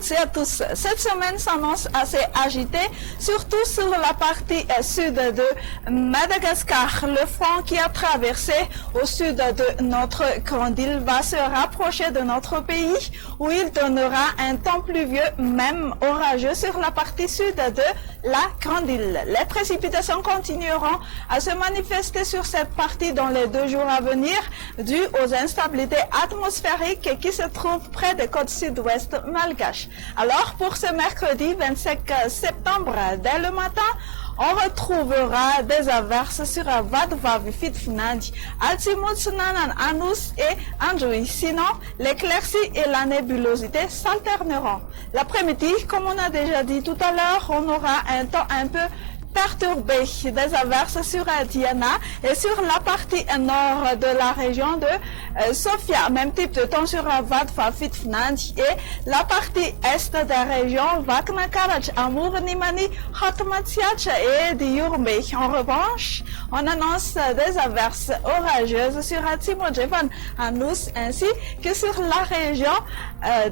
toutes et à tous. Cette semaine s'annonce assez agitée, surtout sur la partie sud de Madagascar. Le front qui a traversé au sud de notre grande île va se rapprocher de notre pays, où il donnera un temps pluvieux, même orageux, sur la partie sud de la grande île. Les précipitations continueront à se manifester sur cette partie dans les 2 jours à venir, dues aux instabilités atmosphériques qui se trouvent près des côtes sud-ouest malgaches. Alors, pour ce mercredi 25 septembre, dès le matin, on retrouvera des averses sur Vadvav, Fitfnandi, Altimuts, Nanan, Anus et Andjoui. Sinon, l'éclaircie et la nébulosité s'alterneront. L'après-midi, comme on a déjà dit tout à l'heure, on aura un temps un peu perturbé, des averses sur Diana et sur la partie nord de la région de Sofia. Même type de temps sur Vadva, Fitfnandi et la partie est de la région Vaknakarach, Amour, Nimani, Hotmatsiach et Diurme. En revanche, on annonce des averses orageuses sur Atimojevan, Anus ainsi que sur la région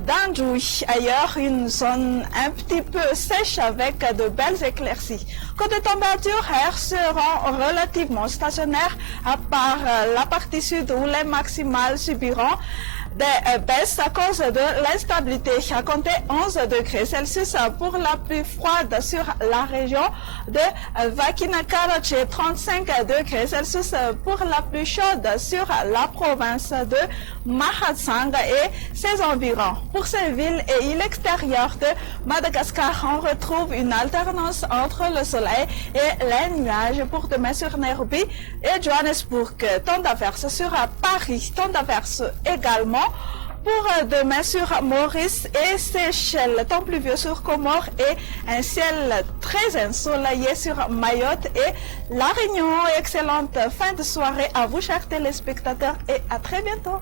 d'Andjoui. Ailleurs, une zone un petit peu sèche avec de belles éclaircies. Côté température, air seront relativement stationnaires à part la partie sud où les maximales subiront des baisses à cause de l'instabilité. À compter 11 degrés Celsius pour la plus froide sur la région de Vakinakarach et 35 degrés Celsius pour la plus chaude sur la province de Mahatsang et ses environs. Pour ces villes et îles extérieures de Madagascar, on retrouve une alternance entre le soleil et les nuages pour demain sur Nairobi et Johannesburg. Temps d'averses sur Paris, temps d'averses également pour demain sur Maurice et Seychelles, temps pluvieux sur Comores et un ciel très ensoleillé sur Mayotte et La Réunion. Excellente fin de soirée à vous, chers téléspectateurs, et à très bientôt.